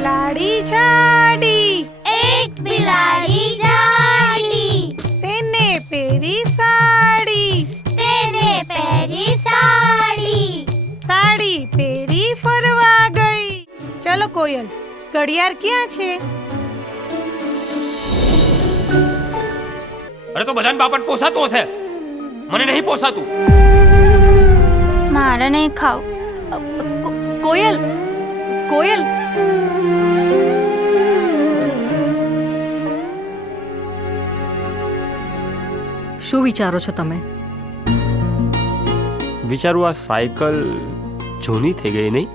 બિલાડી જાડી, એક બિલાડી જાડી, તેને પહેરી સાડી, તેને પહેરી સાડી, સાડી પહેરી ફરવા ગઈ. ચલો કોયલ, ઘડિયાળ ક્યાં છે? અરે તો બધાને બાપટ પોસાતું હશે, મને નહીં પોસાતું. મારે નહીં ખાવ. કોયલ, કોયલ, શું વિચારો છો તમે? વિચારું આ સાયકલ જૂની થઈ ગઈ નહીં?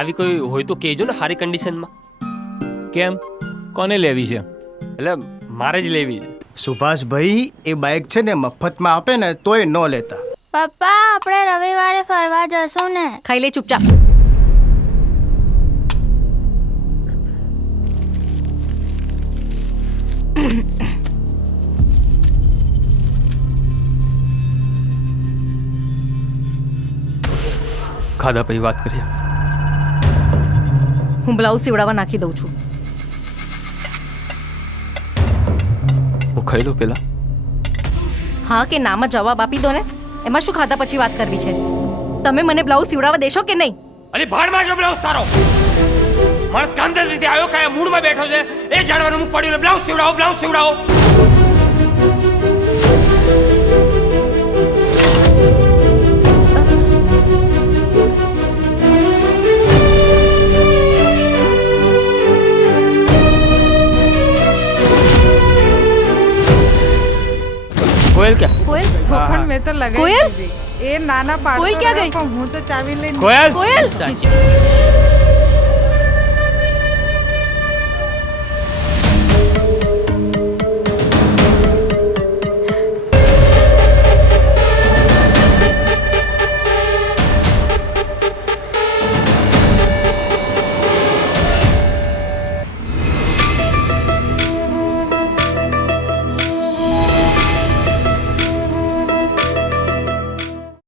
આવી કોઈ હોય તો કહેજો ને સારી કન્ડિશનમાં. કેમ, કોને લેવી છે? એટલે મારે જ લેવી છે. સુભાષભાઈ, એ બાઇક છે ને મફતમાં આપે ને તોય ન લેતા. પપ્પા, આપણે રવિવારે ફરવા જશું ને? ખાઈ લે ચૂપચાપ. ખાધા પછી વાત કરીએ. હું બ્લાઉઝ સીવડાવવા નાખી દઉં છું. હું ખાઈ લઉં પેલા. હા કે નામાં જવાબ આપી દો ને. એમાં શું ખાધા પછી વાત કરવી છે? તમે મને બ્લાઉઝ સીવડાવવા દેશો કે નહીં? અરે ભાડમાં જો બ્લાઉઝ તારો. માણસ કાંદે રીતે આવ્યો કાય મૂડમાં બેઠો છે એ જાણવાનું હું પડ્યું. બ્લાઉઝ સીવડાવો, બ્લાઉઝ સીવડાવો. કોયલ ક્યાં? કોયલ, પણ મેં તો લગાવી કોયલ? દીધી. એ નાના પાડતો કોયલ ક્યાં રહ્યો, ગઈ? પણ હું તો ચાવી લઈને કોયલ, કોયલ, સાચી